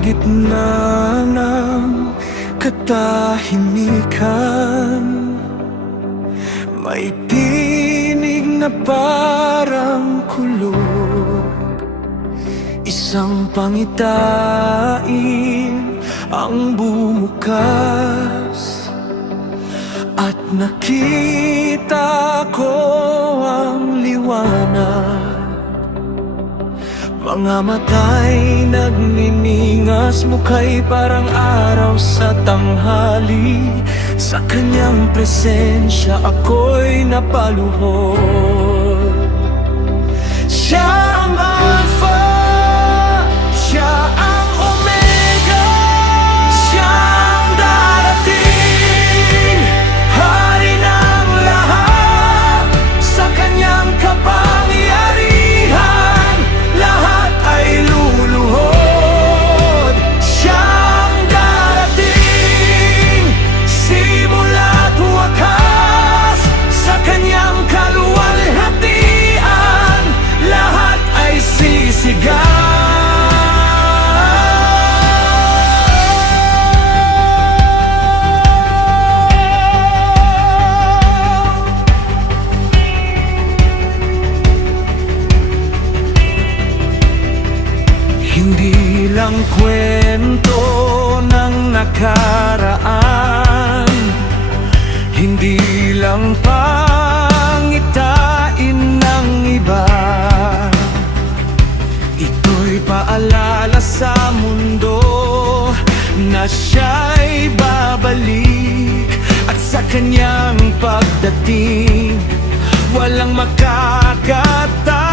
gitna ng katahimikan, may tinig na parang kulog. Isang pangitain ang bumukas, at nakita ko ang liwanag. Mga mata'y nagniningas, muka'y parang araw sa tanghali. Sa kanyang presensya ako'y napaluhod. Siya ang Alpha, siya ang Omega, siya ang darating, hari ng lahat. Sa kanyang kapangyarihan lahat ay luluhod. Siya ang darating, simula't wakas. Sa kanyang kaluwalhatian lahat ay sisigaw. Hindi lang kwento ng nakaraan, hindi lang pangitain ng iba. Ito'y paalala sa mundo na siya'y babalik, at sa kanyang pagdating walang makakatay.